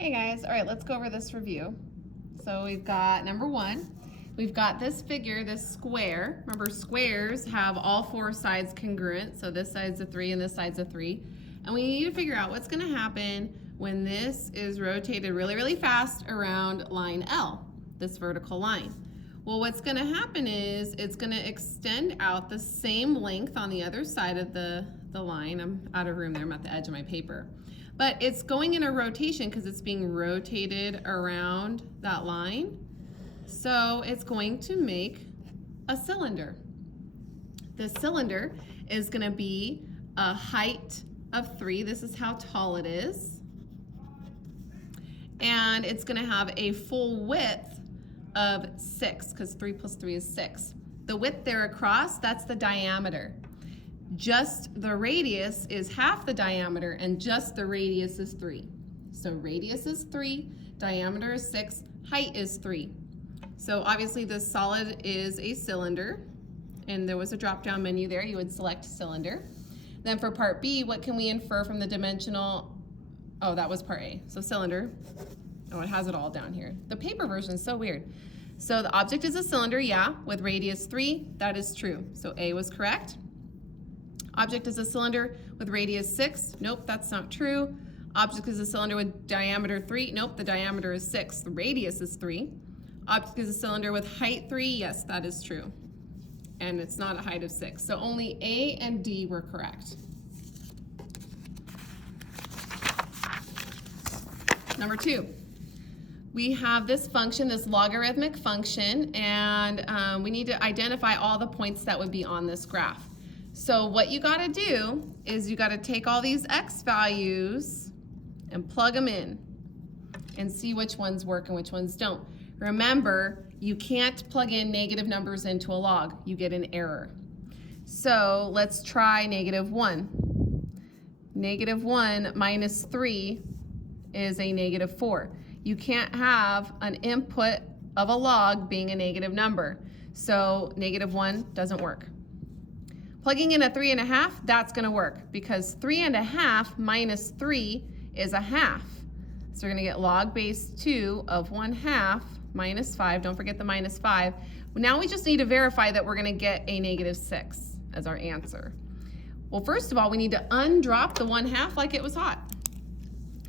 Hey guys, all right, let's go over this review. So we've got number one, we've got this figure, this square. Remember, squares have all four sides congruent, so this side's a 3 and this side's a 3. And we need to figure out what's gonna happen when this is rotated really, really fast around line L, this vertical line. Well, what's gonna happen is it's gonna extend out the same length on the other side of the line. I'm out of room there, I'm at the edge of my paper. But it's going in a rotation because it's being rotated around that line. So it's going to make a cylinder. The cylinder is going to be a height of 3. This is how tall it is. And it's going to have a full width of 6 because 3 plus 3 is 6. The width there across, that's the diameter. Just the radius is half the diameter, and just the radius is 3. So radius is 3, diameter is 6, height is 3. So obviously this solid is a cylinder, and there was a drop-down menu there. You would select cylinder. Then for part B, what can we infer from the dimensional? Oh, that was part A. So cylinder. Oh, it has it all down here. The paper version is so weird. So the object is a cylinder, yeah, with radius 3. That is true. So A was correct. Object is a cylinder with radius 6. Nope, that's not true. Object is a cylinder with diameter 3. Nope, the diameter is 6. The radius is 3. Object is a cylinder with height 3. Yes, that is true. And it's not a height of 6. So only A and D were correct. Number 2. We have this function, this logarithmic function, and we need to identify all the points that would be on this graph. So what you gotta do is you gotta take all these x values and plug them in and see which ones work and which ones don't. Remember, you can't plug in negative numbers into a log. You get an error. So let's try -1. -1 minus 3 is a -4. You can't have an input of a log being a negative number. So -1 doesn't work. Plugging in a 3.5, that's gonna work because 3.5 minus 3 is a half. So we're gonna get log base 2 of 1/2 minus 5. Don't forget the minus 5. Now we just need to verify that we're gonna get a -6 as our answer. Well, first of all, we need to undrop the 1/2 like it was hot.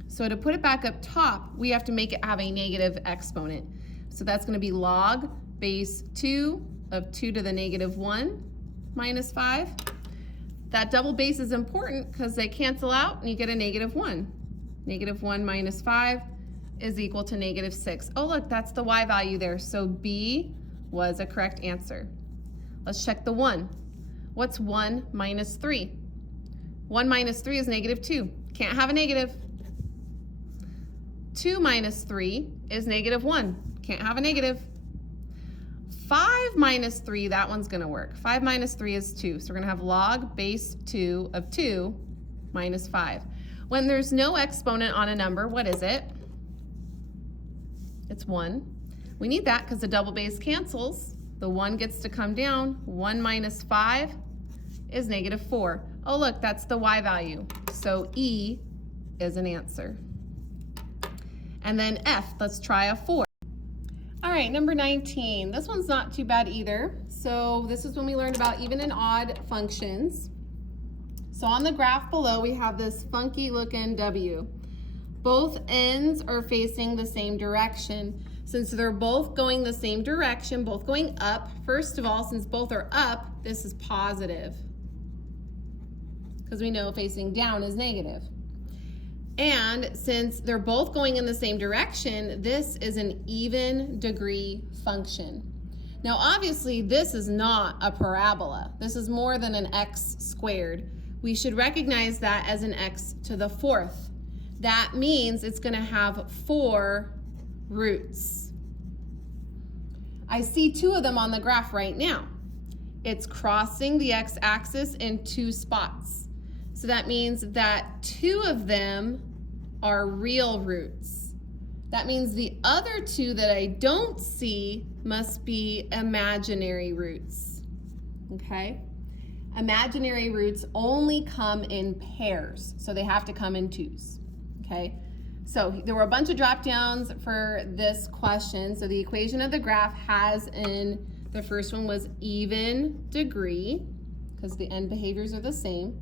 So to put it back up top, we have to make it have a negative exponent. So that's gonna be log base 2 of 2 to the -1 minus 5. That double base is important because they cancel out and you get a -1. -1 minus 5 is equal to -6. Oh look, that's the y value there. So B was a correct answer. Let's check the 1. What's 1 minus 3? 1 minus 3 is -2. Can't have a negative. 2 minus 3 is -1. Can't have a negative. 5 minus 3, that one's gonna work. 5 minus 3 is 2. So we're gonna have log base 2 of 2 minus 5. When there's no exponent on a number, what is it? It's 1. We need that because the double base cancels. The 1 gets to come down. 1 minus 5 is -4. Oh look, that's the y value. So E is an answer. And then F, let's try a 4. All right, number 19. This one's not too bad either. So this is when we learned about even and odd functions. So on the graph below, we have this funky looking W. Both ends are facing the same direction. Since they're both going the same direction, both going up, first of all, since both are up, this is positive. Because we know facing down is negative. And since they're both going in the same direction, this is an even degree function. Now, obviously, this is not a parabola. This is more than an x squared. We should recognize that as an x to the 4th. That means it's going to have 4 roots. I see 2 of them on the graph right now. It's crossing the x-axis in 2 spots. So that means that 2 of them are real roots. That means the other 2 that I don't see must be imaginary roots, okay? Imaginary roots only come in pairs, so they have to come in 2s, okay? So there were a bunch of drop downs for this question. So the equation of the graph has in the first one was even degree, because the end behaviors are the same.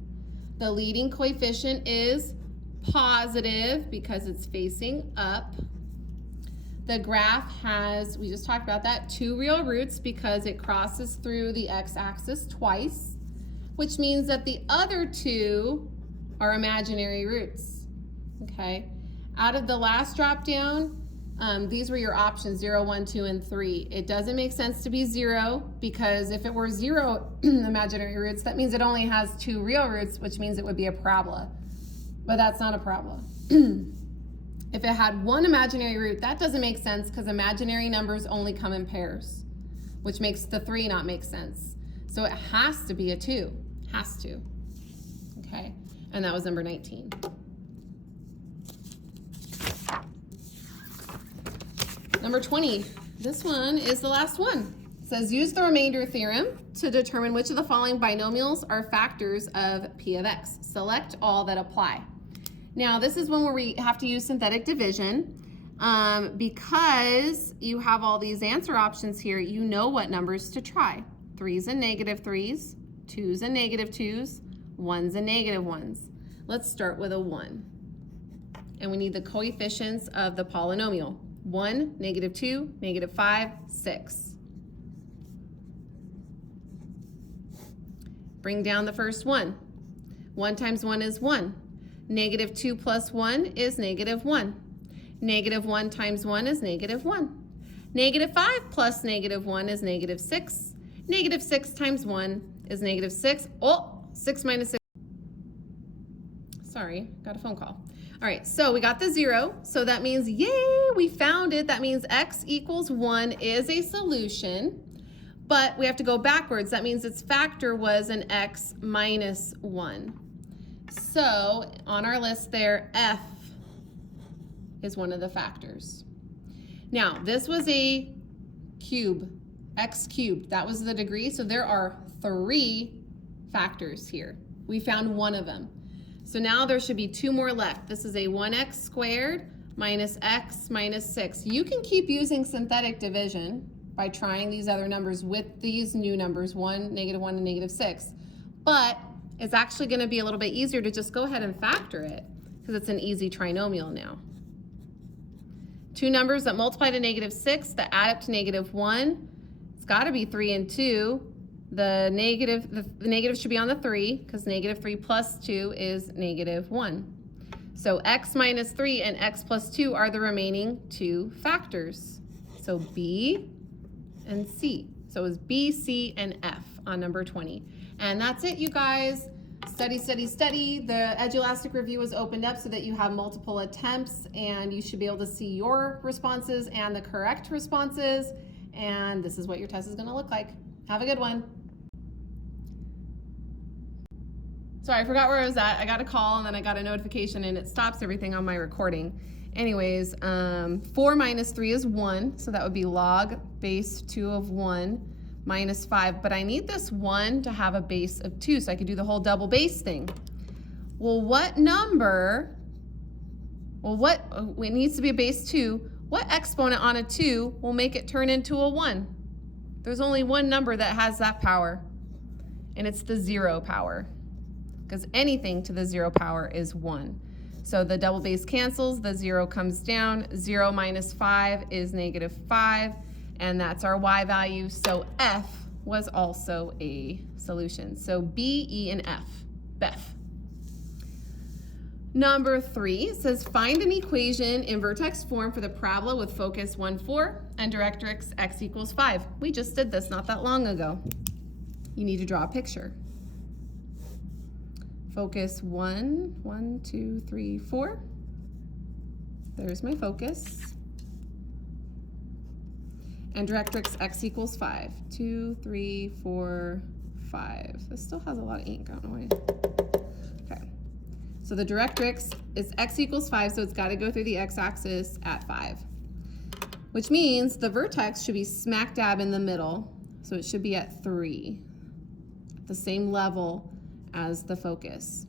The leading coefficient is positive because it's facing up. The graph has, we just talked about that, 2 real roots because it crosses through the x-axis twice, which means that the other 2 are imaginary roots, okay? Out of the last drop down, these were your options, 0, 1, 2, and 3. It doesn't make sense to be 0 because if it were 0 imaginary roots, that means it only has 2 real roots, which means it would be a parabola. But that's not a parabola. If it had 1 imaginary root, that doesn't make sense because imaginary numbers only come in pairs, which makes the 3 not make sense. So it has to be a 2, has to, okay? And that was number 19. Number 20, this one is the last one. It says use the remainder theorem to determine which of the following binomials are factors of P of X. Select all that apply. Now this is one where we have to use synthetic division because you have all these answer options here. You know what numbers to try. 3's and negative 3's, 2's and negative 2's, 1's and negative 1's. Let's start with a 1. And we need the coefficients of the polynomial. 1, negative 2, negative 5, 6. Bring down the first one. 1 times 1 is 1. Negative 2 plus 1 is negative 1. Negative 1 times 1 is negative 1. Negative 5 plus negative 1 is negative 6. Negative 6 times 1 is negative 6. Oh, 6 minus 6. Sorry, got a phone call. All right, so we got the 0, so that means, yay, we found it. That means x equals 1 is a solution, but we have to go backwards. That means its factor was an x minus 1. So on our list there, f is one of the factors. Now, this was a cube, x cubed. That was the degree, so there are 3 factors here. We found one of them. So now there should be 2 more left. This is a 1x squared minus x minus 6. You can keep using synthetic division by trying these other numbers with these new numbers, 1, negative 1, and negative 6. But it's actually going to be a little bit easier to just go ahead and factor it because it's an easy trinomial now. 2 numbers that multiply to negative 6 that add up to negative 1. It's got to be 3 and 2. The negative should be on the 3 because negative 3 plus 2 is negative 1. So x minus 3 and x plus 2 are the remaining 2 factors. So B and C. So it's B, C, and F on number 20. And that's it, you guys. Study, study, study. The Edulastic review is opened up so that you have multiple attempts and you should be able to see your responses and the correct responses. And this is what your test is going to look like. Have a good one. Sorry, I forgot where I was at. I got a call and then I got a notification and it stops everything on my recording. Anyways, 4 minus 3 is 1, so that would be log base 2 of 1 minus 5. But I need this 1 to have a base of 2, so I could do the whole double base thing. Well, what number, it needs to be a base 2. What exponent on a 2 will make it turn into a 1? There's only one number that has that power, and it's the 0 power. Because anything to the 0 power is 1. So the double base cancels, the 0 comes down, 0 minus 5 is negative 5, and that's our y value. So F was also a solution. So B, E, and F, BEF. Number 3 says find an equation in vertex form for the parabola with focus 1, 4 and directrix x equals 5. We just did this not that long ago. You need to draw a picture. Focus 1, 2, 3, 4. There's my focus. And directrix x equals 5. 2, 3, 4, 5. This still has a lot of ink, I don't know why. Okay. So the directrix is x equals 5, so it's got to go through the x-axis at 5. Which means the vertex should be smack dab in the middle, so it should be at 3. At the same level as the focus.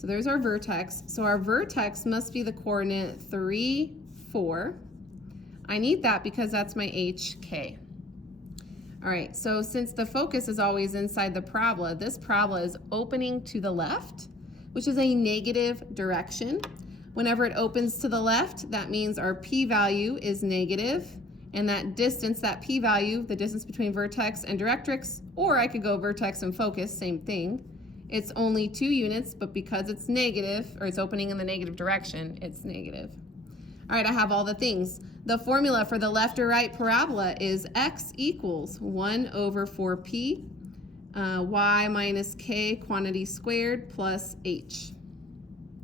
So there's our vertex. So our vertex must be the coordinate 3, 4. I need that because that's my HK. All right, so since the focus is always inside the parabola, this parabola is opening to the left, which is a negative direction. Whenever it opens to the left, that means our p-value is negative, and that distance, that p-value, the distance between vertex and directrix, or I could go vertex and focus, same thing. It's only 2 units, but because it's negative, or it's opening in the negative direction, it's negative. All right, I have all the things. The formula for the left or right parabola is x equals 1 over 4p, y minus k quantity squared plus h.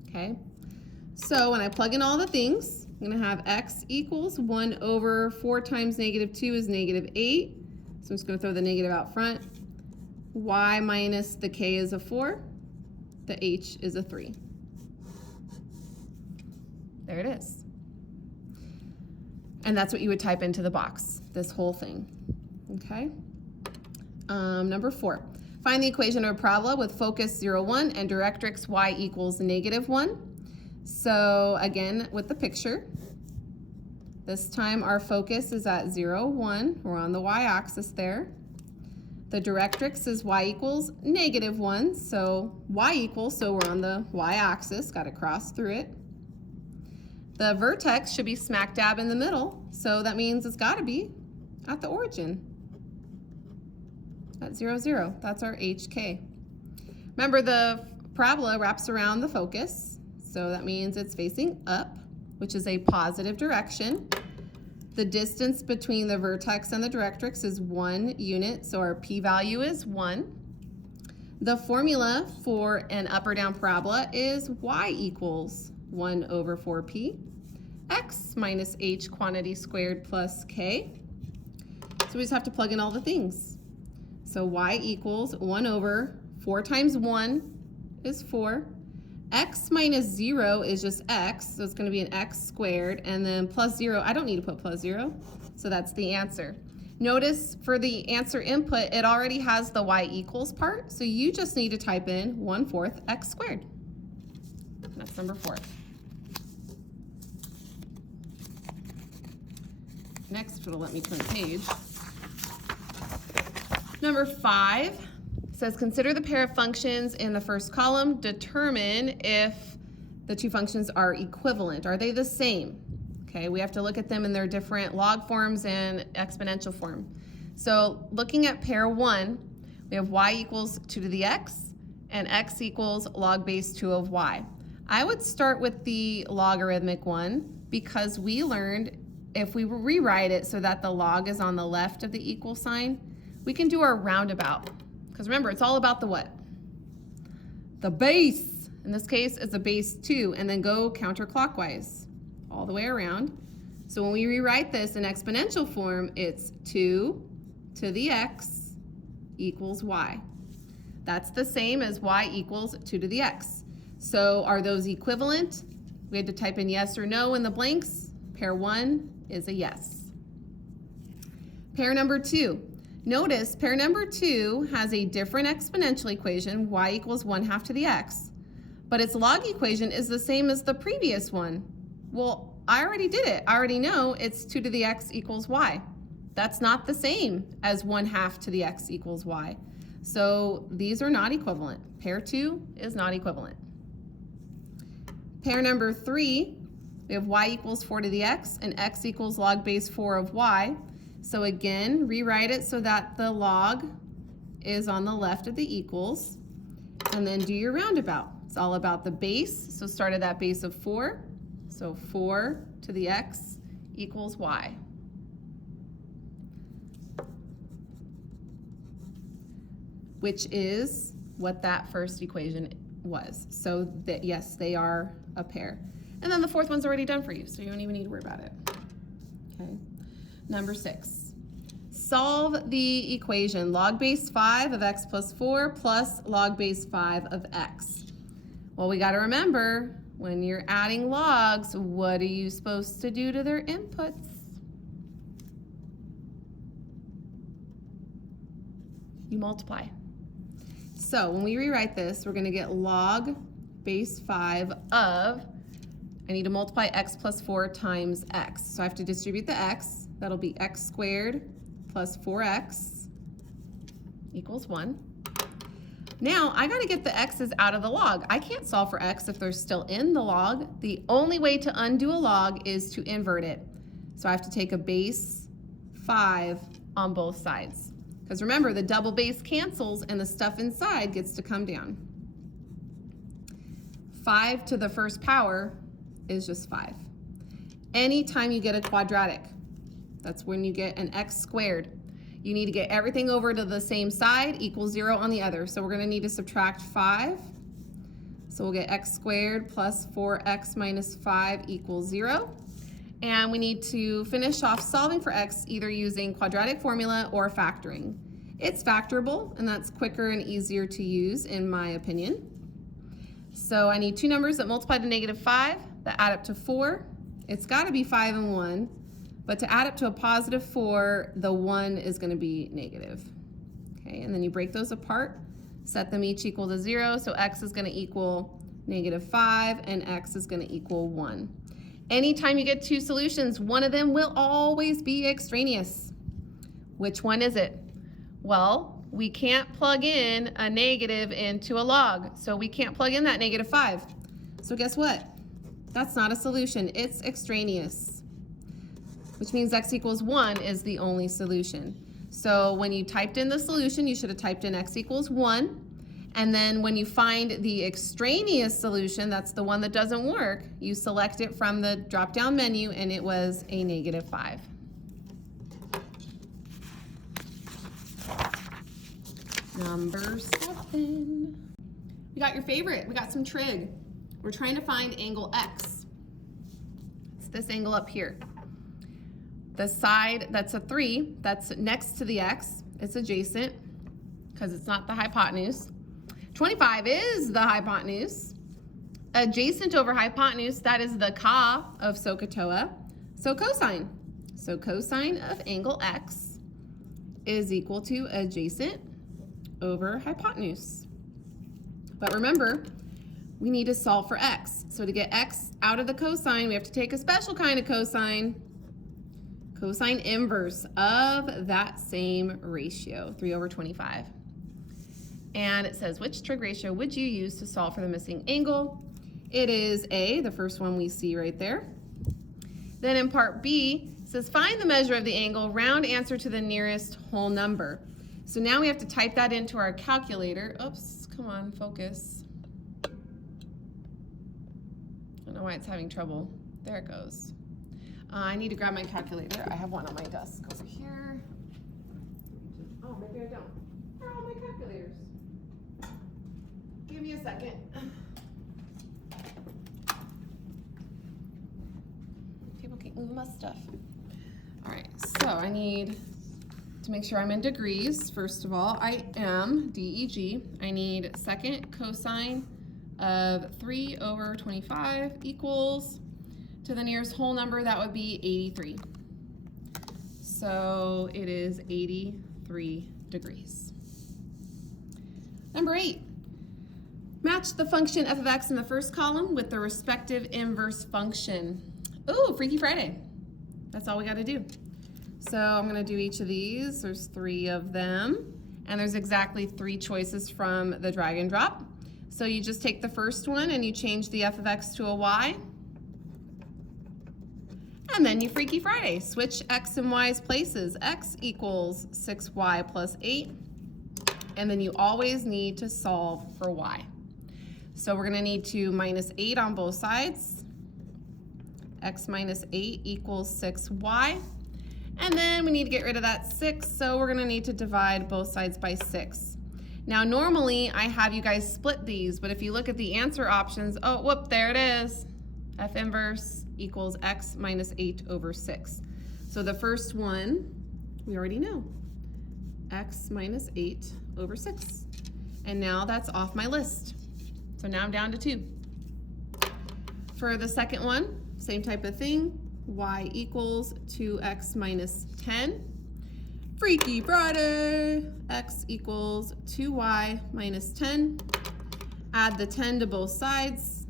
Okay, so when I plug in all the things, I'm going to have x equals 1 over 4 times negative 2 is negative 8. So I'm just going to throw the negative out front. Y minus the k is a 4. The h is a 3. There it is. And that's what you would type into the box, this whole thing. Okay? Number 4. Find the equation of a parabola with focus 0, 1 and directrix y equals negative 1. So again, with the picture, this time our focus is at 0, 1. We're on the y-axis there. The directrix is y equals negative 1. So y equals, so we're on the y-axis, got to cross through it. The vertex should be smack dab in the middle, so that means it's got to be at the origin. At 0, 0, that's our HK. Remember, the parabola wraps around the focus, so that means it's facing up, which is a positive direction. The distance between the vertex and the directrix is 1 unit, so our p-value is 1. The formula for an up or down parabola is y equals 1 over 4p, x minus h quantity squared plus k. So we just have to plug in all the things. So y equals 1 over 4 times 1 is 4. X minus 0 is just x, so it's going to be an x squared, and then plus 0, I don't need to put plus 0, so that's the answer. Notice for the answer input, it already has the y equals part, so you just need to type in 1/4 x squared. That's number 4. Next, it'll let me turn the page. Number 5 says, consider the pair of functions in the first column. Determine if the two functions are equivalent. Are they the same? Okay, we have to look at them in their different log forms and exponential form. So looking at pair 1, we have y equals 2 to the x, and x equals log base 2 of y. I would start with the logarithmic one because we learned if we rewrite it so that the log is on the left of the equal sign, we can do our roundabout. Because remember, it's all about the what? The base. In this case, it's a base 2, and then go counterclockwise all the way around. So when we rewrite this in exponential form, it's 2 to the x equals y. That's the same as y equals 2 to the x. So are those equivalent? We had to type in yes or no in the blanks. Pair 1 is a yes. Pair number 2. Notice pair number 2 has a different exponential equation, y equals 1/2 to the x, but its log equation is the same as the previous one. Well, I already did it. I already know it's 2 to the x equals y. That's not the same as 1/2 to the x equals y. So these are not equivalent. Pair 2 is not equivalent. Pair number 3, we have y equals 4 to the x and x equals log base 4 of y. So again, rewrite it so that the log is on the left of the equals, and then do your roundabout. It's all about the base, so start at that base of 4. So 4 to the x equals y. Which is what that first equation was. So that, yes, they are a pair. And then the fourth one's already done for you, so you don't even need to worry about it. Okay. Number 6. Solve the equation log base 5 of x plus 4 plus log base 5 of x. Well, we got to remember, when you're adding logs, what are you supposed to do to their inputs? You multiply. So when we rewrite this, we're going to get log base 5 of, I need to multiply x plus 4 times x. So I have to distribute the x. That'll be x squared plus 4x equals 1. Now I gotta get the x's out of the log. I can't solve for x if they're still in the log. The only way to undo a log is to invert it. So I have to take a base 5 on both sides. Because remember, the double base cancels and the stuff inside gets to come down. 5 to the first power is just 5. Anytime you get a quadratic, that's when you get an x squared. You need to get everything over to the same side, equals 0 on the other. So we're gonna need to subtract 5. So we'll get x squared plus 4x minus 5 equals 0. And we need to finish off solving for x either using quadratic formula or factoring. It's factorable, and that's quicker and easier to use in my opinion. So I need two numbers that multiply to -5 that add up to 4. It's gotta be 5 and 1. But to add up to a positive 4, the 1 is going to be negative. Okay, and then you break those apart, set them each equal to 0, so x is going to equal -5 and x is going to equal 1. Anytime you get two solutions, one of them will always be extraneous. Which one is it? Well, we can't plug in a negative into a log, so we can't plug in that -5. So guess what? That's not a solution, it's extraneous. Which means x equals 1 is the only solution. So when you typed in the solution, you should have typed in x equals 1. And then when you find the extraneous solution, that's the one that doesn't work, you select it from the drop-down menu, and it was a -5. Number 7. We got your favorite. We got some trig. We're trying to find angle x. It's this angle up here. The side that's a 3, that's next to the x, it's adjacent because it's not the hypotenuse. 25 is the hypotenuse. Adjacent over hypotenuse, that is the ka of SOHCAHTOA. So cosine. So cosine of angle x is equal to adjacent over hypotenuse. But remember, we need to solve for x. So to get x out of the cosine, we have to take a special kind of cosine. Cosine inverse of that same ratio, 3/25. And it says, which trig ratio would you use to solve for the missing angle? It is A, the first one we see right there. Then in part B, it says find the measure of the angle, round answer to the nearest whole number. So now we have to type that into our calculator. Oops, come on, focus. I don't know why it's having trouble. There it goes. I need to grab my calculator. I have one on my desk over here. Oh, maybe I don't. Where are all my calculators? Give me a second. People keep moving my stuff. All right, so I need to make sure I'm in degrees. First of all, I am DEG. I need second cosine of 3/25 equals, to the nearest whole number, that would be 83. So it is 83 degrees. Number 8, match the function f of x in the first column with the respective inverse function. Ooh, Freaky Friday. That's all we gotta do. So I'm gonna do each of these. There's 3 of them, and there's exactly 3 choices from the drag and drop. So you just take the first one and you change the f of x to a y. And then you Freaky Friday, switch x and y's places. X equals 6y plus 8. And then you always need to solve for y. So we're gonna need to minus 8 on both sides. X minus 8 equals 6y. And then we need to get rid of that 6, so we're gonna need to divide both sides by 6. Now normally I have you guys split these, but if you look at the answer options, oh, whoop, there it is. F inverse equals x minus 8/6. So the first one, we already know, x minus 8/6. And now that's off my list. So now I'm down to 2. For the second one, same type of thing, y equals 2x minus 10. Freaky Friday, x equals 2y minus 10. Add the 10 to both sides.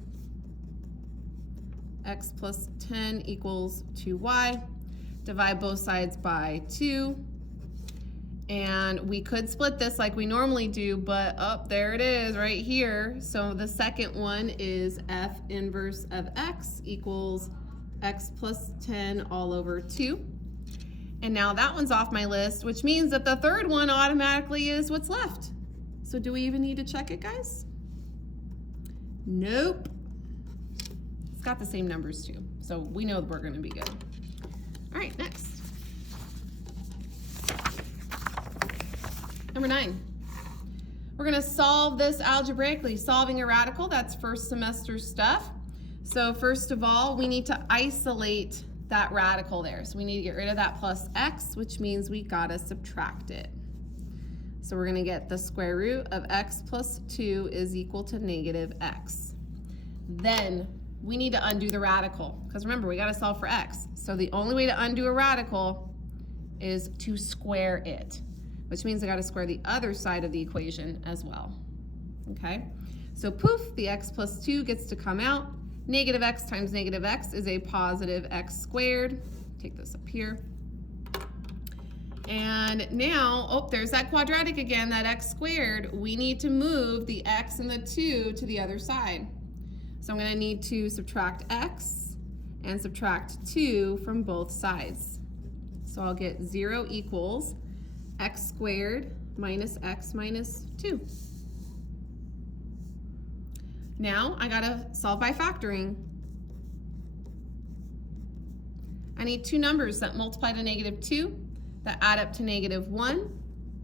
X plus 10 equals 2y. Divide both sides by 2. And we could split this like we normally do, but there it is right here. So the second one is f inverse of x equals x plus 10 all over 2. And now that one's off my list, which means that the third one automatically is what's left. So do we even need to check it, guys? Nope. It's got the same numbers too, so we know that we're going to be good. All right, next. Number 9. We're going to solve this algebraically. Solving a radical, that's first semester stuff. So first of all, we need to isolate that radical there. So we need to get rid of that plus x, which means we got to subtract it. So we're going to get the square root of x plus 2 is equal to negative x. Then we need to undo the radical, because remember, we got to solve for x. So the only way to undo a radical is to square it, which means I got to square the other side of the equation as well. Okay? So poof, the x plus 2 gets to come out. Negative x times negative x is a positive x squared. Take this up here. And now, there's that quadratic again, that x squared. We need to move the x and the 2 to the other side. So I'm going to need to subtract x and subtract 2 from both sides. So I'll get 0 equals x squared minus x minus 2. Now I gotta solve by factoring. I need two numbers that multiply to negative 2 that add up to negative 1.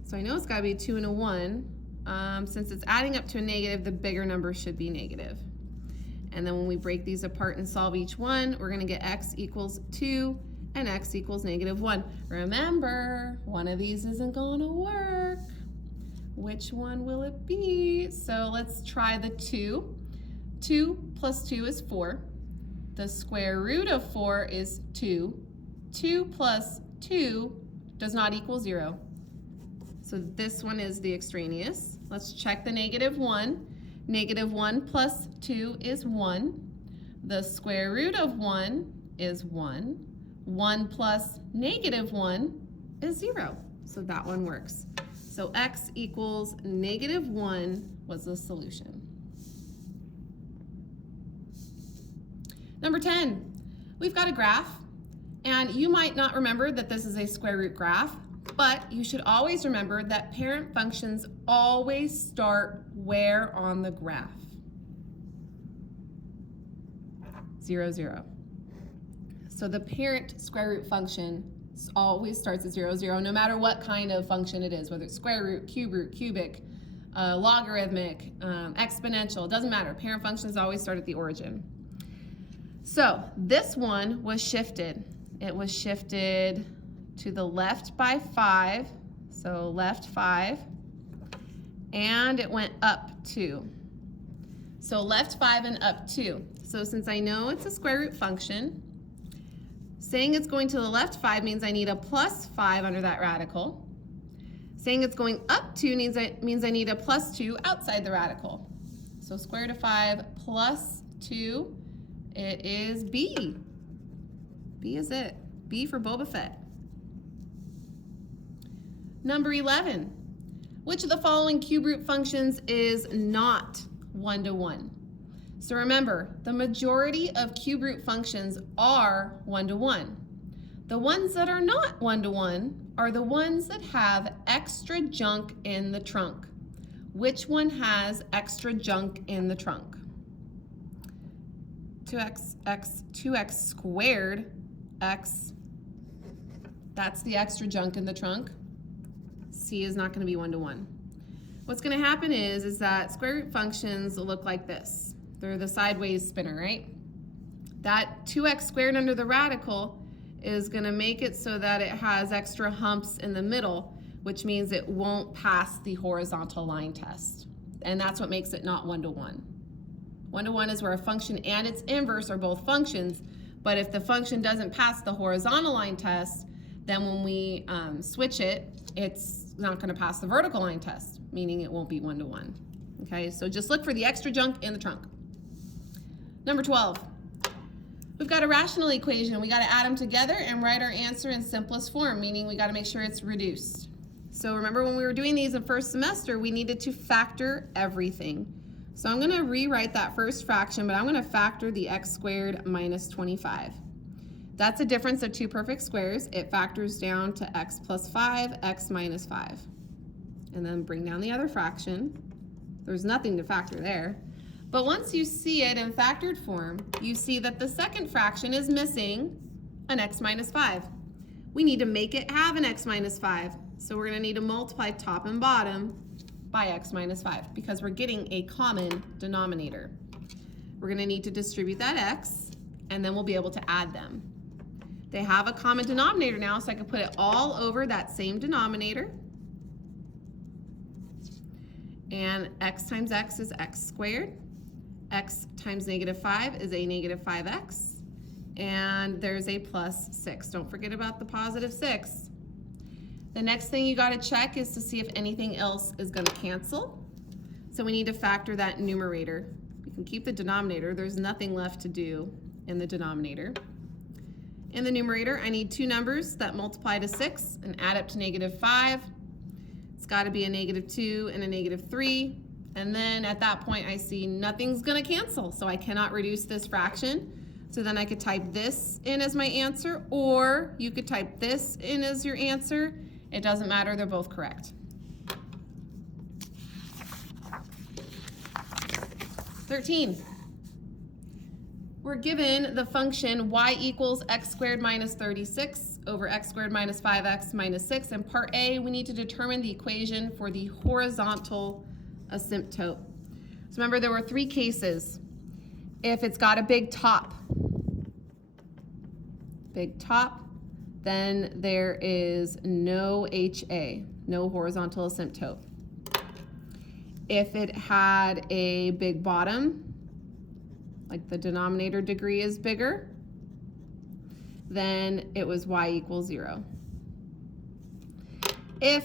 So I know it's gotta be a 2 and a 1. Since it's adding up to a negative, the bigger number should be negative. And then when we break these apart and solve each one, we're gonna get x equals 2 and x equals negative 1. Remember, one of these isn't gonna work. Which one will it be? So let's try the 2. 2 plus 2 is 4. The square root of 4 is 2. 2 plus 2 does not equal 0. So this one is the extraneous. Let's check the negative 1. Negative 1 plus 2 is 1. The square root of 1 is 1. 1 plus negative 1 is 0. So that one works. So x equals negative 1 was the solution. Number 10, we've got a graph, and you might not remember that this is a square root graph, but you should always remember that parent functions always start where on the graph? 0, 0. So the parent square root function always starts at 0, 0, no matter what kind of function it is, whether it's square root, cubic, logarithmic, exponential, it doesn't matter. Parent functions always start at the origin. So this one was shifted. It was shifted to the left by 5, so left 5, and it went up 2. So left 5 and up 2. So since I know it's a square root function, saying it's going to the left 5 means I need a plus 5 under that radical. Saying it's going up 2 means I need a plus 2 outside the radical. So square root of 5 plus 2, it is B. B is it. B for Boba Fett. Number 11. Which of the following cube root functions is not 1-to-1? So remember, the majority of cube root functions are 1-to-1. The ones that are not 1-to-1 are the ones that have extra junk in the trunk. Which one has extra junk in the trunk? 2x squared, x, that's the extra junk in the trunk. C is not going to be 1-to-1. What's going to happen is that square root functions look like this. They're the sideways spinner, right? That 2x squared under the radical is going to make it so that it has extra humps in the middle, which means it won't pass the horizontal line test. And that's what makes it not 1-to-1. 1-to-1 is where a function and its inverse are both functions, but if the function doesn't pass the horizontal line test, then when we switch it, it's not going to pass the vertical line test, meaning it won't be 1-to-1. Okay, so just look for the extra junk in the trunk. Number 12. We've got a rational equation. We got to add them together and write our answer in simplest form, meaning we got to make sure it's reduced. So remember when we were doing these in first semester, we needed to factor everything. So I'm going to rewrite that first fraction, but I'm going to factor the x squared minus 25. That's a difference of two perfect squares. It factors down to x plus 5, x minus 5. And then bring down the other fraction. There's nothing to factor there. But once you see it in factored form, you see that the second fraction is missing an x minus 5. We need to make it have an x minus 5. So we're going to need to multiply top and bottom by x minus 5 because we're getting a common denominator. We're going to need to distribute that x, and then we'll be able to add them. They have a common denominator now, so I can put it all over that same denominator. And x times x is x squared. X times negative 5 is a negative 5x. And there's a plus 6. Don't forget about the positive 6. The next thing you got to check is to see if anything else is going to cancel. So we need to factor that numerator. We can keep the denominator. There's nothing left to do in the denominator. In the numerator, I need two numbers that multiply to 6 and add up to negative 5. It's got to be a negative 2 and a negative 3. And then at that point, I see nothing's going to cancel, so I cannot reduce this fraction. So then I could type this in as my answer, or you could type this in as your answer. It doesn't matter, they're both correct. 13. We're given the function y equals x squared minus 36 over x squared minus 5x minus 6. In part A, we need to determine the equation for the horizontal asymptote. So remember, there were three cases. If it's got a big top, then there is no HA, no horizontal asymptote. If it had a big bottom, like the denominator degree is bigger, then it was y equals 0. If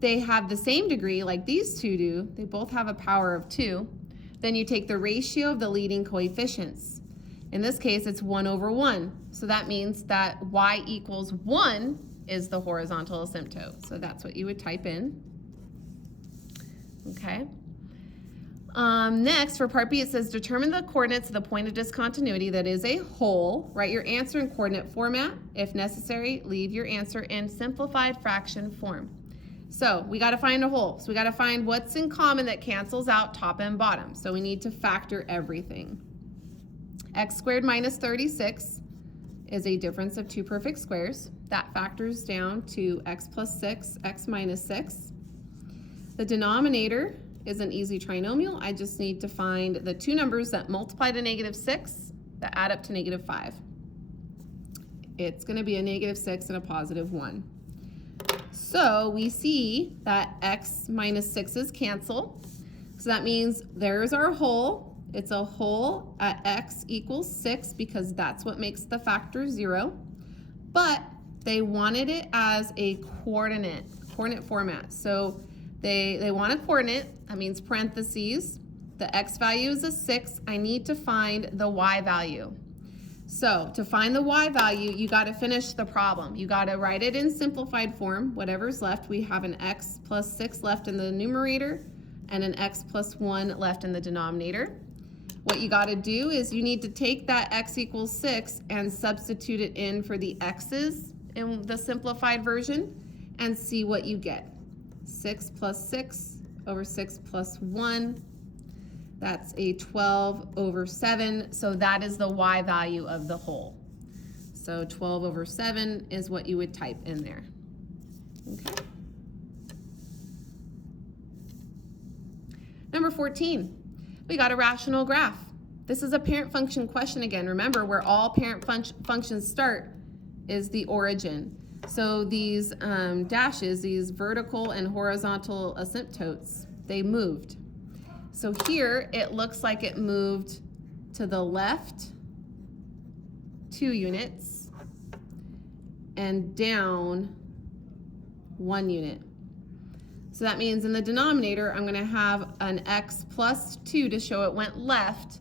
they have the same degree like these two do, they both have a power of 2, then you take the ratio of the leading coefficients. In this case, it's 1 over 1. So that means that y equals 1 is the horizontal asymptote. So that's what you would type in. Okay. Next, for part B, it says determine the coordinates of the point of discontinuity that is a hole. Write your answer in coordinate format. If necessary, leave your answer in simplified fraction form. So we got to find a hole. So we got to find what's in common that cancels out top and bottom. So we need to factor everything. X squared minus 36 is a difference of two perfect squares. That factors down to x plus 6, x minus 6. The denominator is an easy trinomial. I just need to find the two numbers that multiply to negative 6 that add up to negative 5. It's going to be a negative 6 and a positive 1. So we see that x minus 6's cancel. So that means there's our hole. It's a hole at x equals 6 because that's what makes the factor 0. But they wanted it as a coordinate format. So they want a coordinate. That means parentheses. The x value is a 6. I need to find the y value. So to find the y value, you got to finish the problem. You got to write it in simplified form. Whatever's left, we have an x plus 6 left in the numerator and an x plus 1 left in the denominator. What you got to do is you need to take that x equals 6 and substitute it in for the x's in the simplified version and see what you get. 6 plus 6 over 6 plus 1. That's a 12 over 7, so that is the y value of the hole. So 12 over 7 is what you would type in there. Okay. Number 14, we got a rational graph. This is a parent function question again. Remember, where all parent functions start is the origin. So these dashes, these vertical and horizontal asymptotes, they moved. So here it looks like it moved to the left 2 units and down 1 unit. So that means in the denominator, I'm gonna have an x plus 2 to show it went left,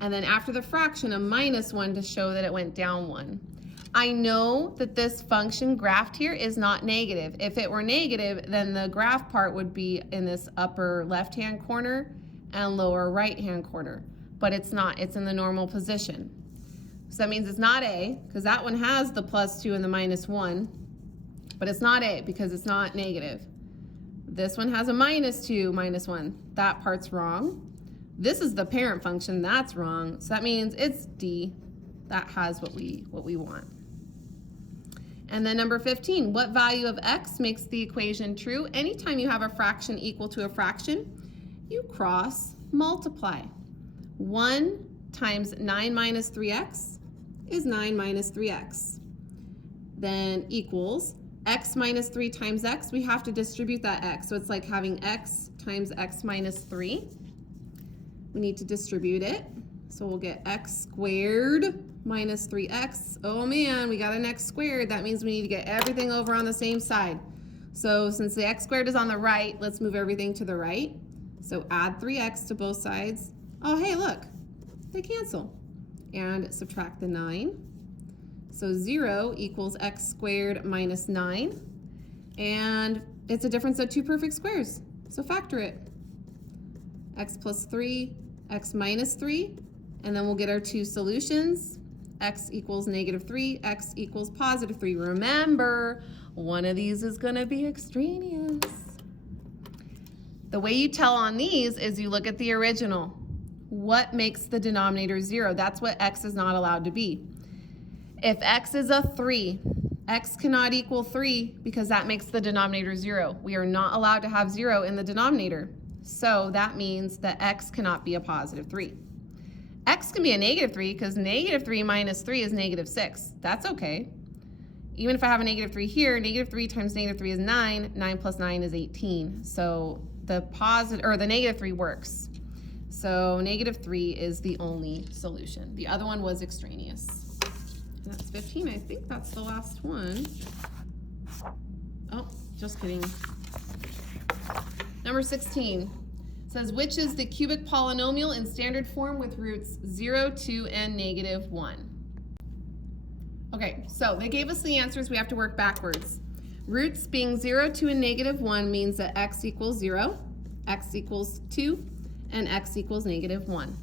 and then after the fraction, a minus 1 to show that it went down 1. I know that this function graphed here is not negative. If it were negative, then the graph part would be in this upper left-hand corner and lower right-hand corner, but it's not, it's in the normal position. So that means it's not A, because that one has the plus 2 and the minus 1, but it's not A because it's not negative. This one has a minus 2, minus 1. That part's wrong. This is the parent function, that's wrong. So that means it's D. That has what we want. And then number 15, what value of x makes the equation true? Anytime you have a fraction equal to a fraction, you cross multiply. 1 times 9 minus 3x is 9 minus 3x. Then equals x minus 3 times x, we have to distribute that x. So it's like having x times x minus 3. We need to distribute it. So we'll get x squared minus 3x. Oh man, we got an x squared. That means we need to get everything over on the same side. So since the x squared is on the right, let's move everything to the right. So add 3x to both sides. Oh, hey, look, they cancel. And subtract the 9. So 0 equals x squared minus 9. And it's a difference of two perfect squares. So factor it. X plus 3, x minus 3. And then we'll get our two solutions. X equals negative 3, x equals positive 3. Remember, one of these is going to be extraneous. The way you tell on these is you look at the original. What makes the denominator 0? That's what x is not allowed to be. If x is a 3, x cannot equal 3 because that makes the denominator 0. We are not allowed to have 0 in the denominator. So that means that x cannot be a positive 3. X can be a negative 3 because negative 3 minus 3 is negative 6. That's okay. Even if I have a negative 3 here, negative 3 times negative 3 is 9. 9 plus 9 is 18. So the negative 3 works. So negative 3 is the only solution. The other one was extraneous. And that's 15. I think that's the last one. Oh, just kidding. Number 16. Says, which is the cubic polynomial in standard form with roots 0, 2, and negative 1? Okay, so they gave us the answers. We have to work backwards. Roots being 0, 2, and negative 1 means that x equals 0, x equals 2, and x equals negative 1.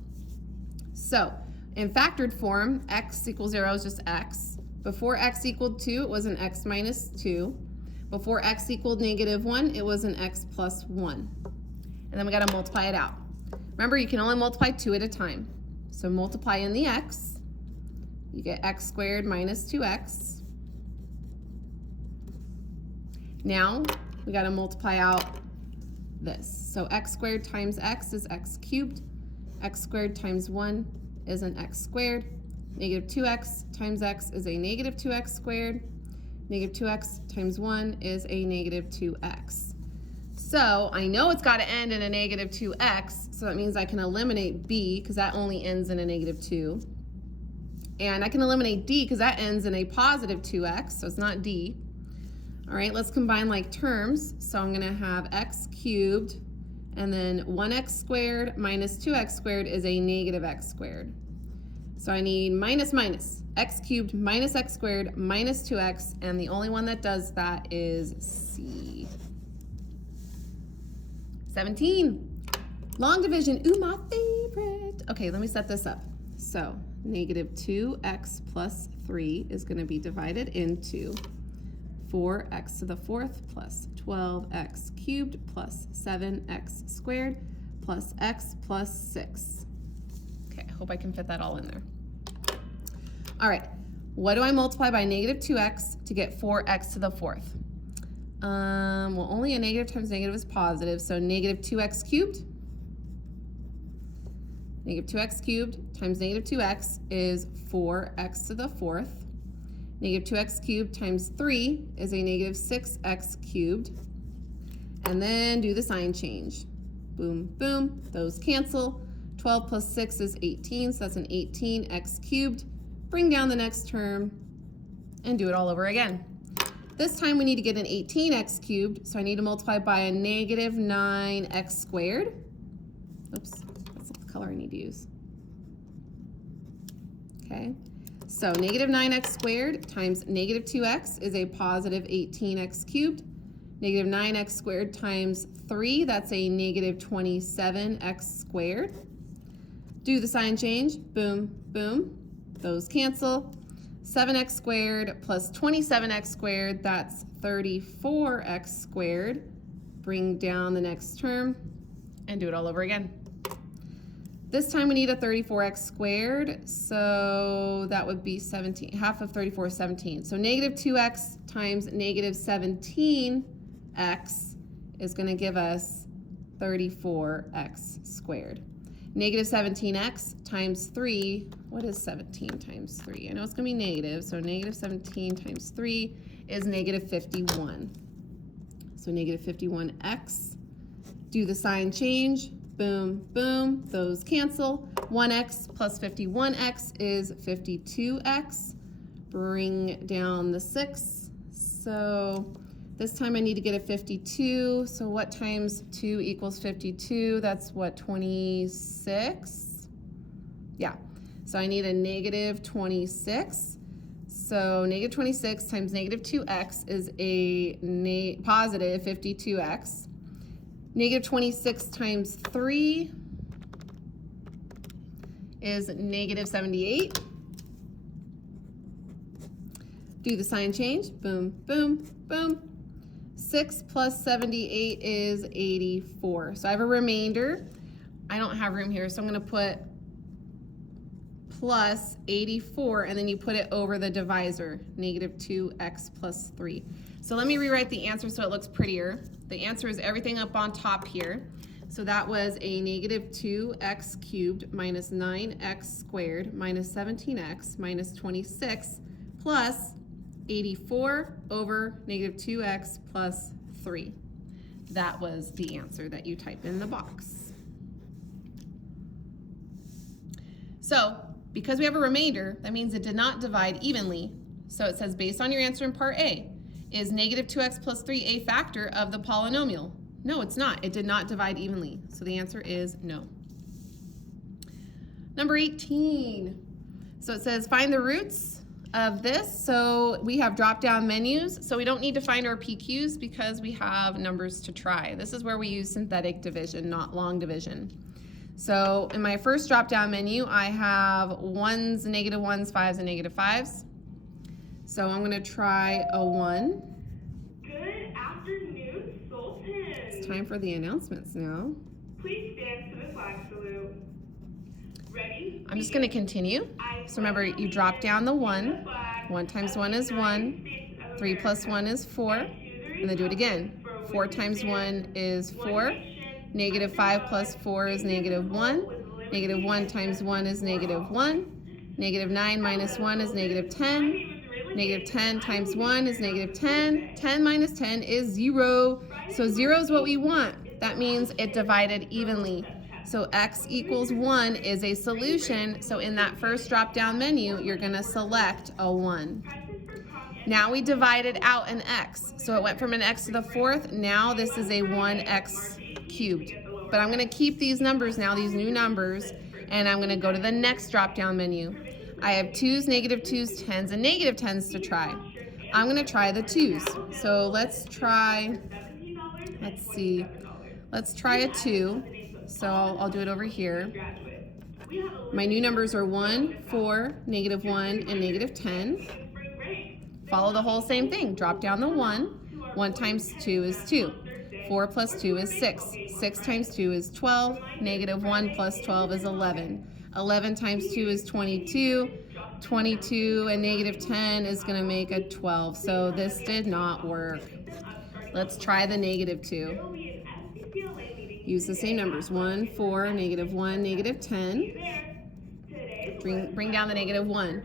So in factored form, x equals 0 is just x. Before x equaled 2, it was an x minus 2. Before x equaled negative 1, it was an x plus 1. And then we got to multiply it out. Remember, you can only multiply 2 at a time. So multiply in the x. You get x squared minus 2x. Now we got to multiply out this. So x squared times x is x cubed. X squared times 1 is an x squared. Negative 2x times x is a negative 2x squared. Negative 2x times 1 is a negative 2x. So I know it's got to end in a negative 2x, so that means I can eliminate b because that only ends in a negative 2. And I can eliminate d because that ends in a positive 2x, so it's not d. All right, let's combine like terms. So I'm going to have x cubed, and then 1x squared minus 2x squared is a negative x squared. So I need minus minus, x cubed minus x squared minus 2x, and the only one that does that is C. 17, long division, ooh, my favorite. Okay, let me set this up. So negative 2x plus 3 is going to be divided into 4x to the 4th plus 12x cubed plus 7x squared plus x plus 6. Okay, I hope I can fit that all in there. All right, what do I multiply by negative 2x to get 4x to the 4th? Well, only a negative times negative is positive, so negative 2x cubed. Negative 2x cubed times negative 2x is 4x to the 4th. Negative 2x cubed times 3 is a negative 6x cubed. And then do the sign change. Boom, boom, those cancel. 12 plus 6 is 18, so that's an 18x cubed. Bring down the next term and do it all over again. This time we need to get an 18x cubed, so I need to multiply by a negative 9x squared. Oops, that's the color I need to use. Okay, so negative 9x squared times negative 2x is a positive 18x cubed. Negative 9x squared times 3, that's a negative 27x squared. Do the sign change, boom, boom, those cancel. 7x squared plus 27x squared, that's 34x squared. Bring down the next term and do it all over again. This time we need a 34x squared, so that would be 17. Half of 34 is 17. So negative 2x times negative 17x is going to give us 34x squared. Negative 17x times 3, what is 17 times 3? I know it's going to be negative, so negative 17 times 3 is negative 51. So negative 51x. Do the sign change, boom, boom, those cancel. 1x plus 51x is 52x. Bring down the 6. So this time I need to get a 52, so what times 2 equals 52? That's what, 26? Yeah, so I need a negative 26. So negative 26 times negative 2x is a positive 52x. Negative 26 times 3 is negative 78. Do the sign change, boom, boom, boom. 6 plus 78 is 84. So I have a remainder. I don't have room here, so I'm going to put plus 84, and then you put it over the divisor, negative 2x plus 3. So let me rewrite the answer so it looks prettier. The answer is everything up on top here. So that was a negative 2x cubed minus 9x squared minus 17x minus 26 plus 84 over negative 2x plus 3. That was the answer that you typed in the box. So, because we have a remainder, that means it did not divide evenly. So it says, based on your answer in part A, is negative 2x plus 3 a factor of the polynomial? No, it's not. It did not divide evenly. So the answer is no. Number 18. So it says, find the roots of this. So we have drop-down menus, so we don't need to find our PQs because we have numbers to try. This is where we use synthetic division, not long division. So in my first drop-down menu, I have 1s, negative 1s, 5s, and negative 5s. So I'm going to try a 1. Good afternoon, Sultan. It's time for the announcements now. Please stand for the flag salute. Ready? I'm just going to continue. So remember, you drop down the 1. 1 times 1 is 1. 3 plus 1 is 4. And then do it again. 4 times 1 is 4. Negative 5 plus 4 is negative 1. Negative 1 times 1 is negative 1. Negative 9 minus 1 is negative 10. Negative 10 times 1 is negative 10. 10 minus 10 is 0. So 0 is what we want. That means it divided evenly. So x equals 1 is a solution. So in that first drop-down menu, you're going to select a 1. Now we divided out an x. So it went from an x to the 4th. Now this is a 1x cubed. But I'm going to keep these numbers now, these new numbers, and I'm going to go to the next drop-down menu. I have 2's, negative 2's, 10's, and negative 10's to try. I'm going to try the 2's. So let's try, let's see, let's try a 2. So I'll do it over here. My new numbers are 1, 4, negative 1, and negative 10. Follow the whole same thing. Drop down the 1. 1 times 2 is 2. 4 plus 2 is 6. 6 times 2 is 12. Negative 1 plus 12 is 11. 11 times 2 is 22. 22 and negative 10 is going to make a 12. So this did not work. Let's try the negative 2. Use the same numbers. 1, 4, negative 1, negative 10. Bring down the negative 1.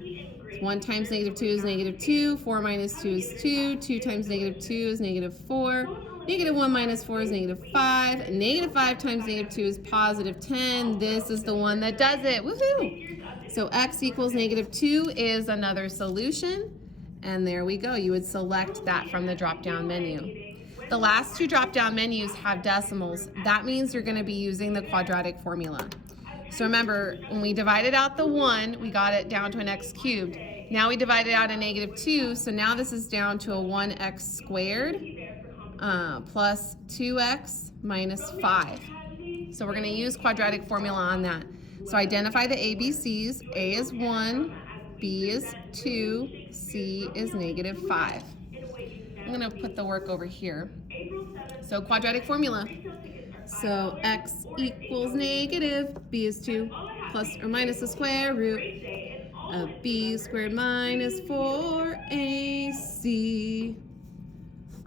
1 times negative 2 is negative 2. 4 minus 2 is 2. 2 times negative 2 is negative 4. Negative 1 minus 4 is negative 5. Negative 5 times negative 2 is positive 10. This is the one that does it. Woohoo! So x equals negative 2 is another solution. And there we go. You would select that from the drop-down menu. The last two drop-down menus have decimals. That means you're going to be using the quadratic formula. So remember, when we divided out the 1, we got it down to an x cubed. Now we divided out a -2, so now this is down to a 1x squared plus 2x minus 5. So we're going to use quadratic formula on that. So identify the ABCs. A is 1, B is 2, C is -5. I'm going to put the work over here. So quadratic formula. So x equals negative, b is 2, plus or minus the square root of b squared minus 4ac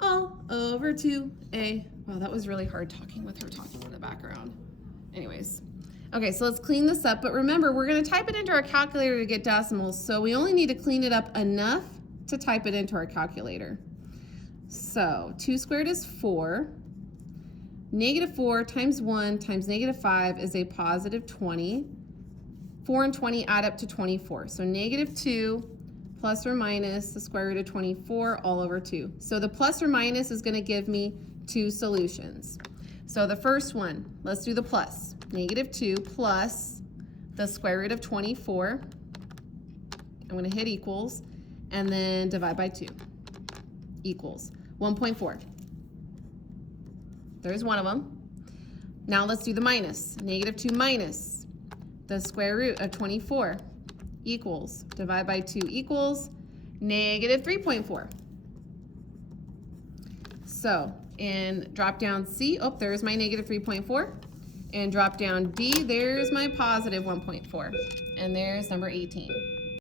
all over 2a. Wow, that was really hard talking with her talking in the background. Anyways. Okay, so let's clean this up. But remember, we're going to type it into our calculator to get decimals. So we only need to clean it up enough to type it into our calculator. So 2 squared is 4. -4 times 1 times -5 is a positive 20. 4 and 20 add up to 24. So -2 plus or minus the square root of 24 all over 2. So the plus or minus is going to give me 2 solutions. So the first one, let's do the plus. -2 plus the square root of 24. I'm going to hit equals and then divide by 2. Equals 1.4. There's one of them. Now let's do the minus. -2 minus the square root of 24 equals, divide by 2 equals -3.4. So in drop down C, oh, there's my -3.4. And drop down D, there's my positive 1.4. And there's number 18.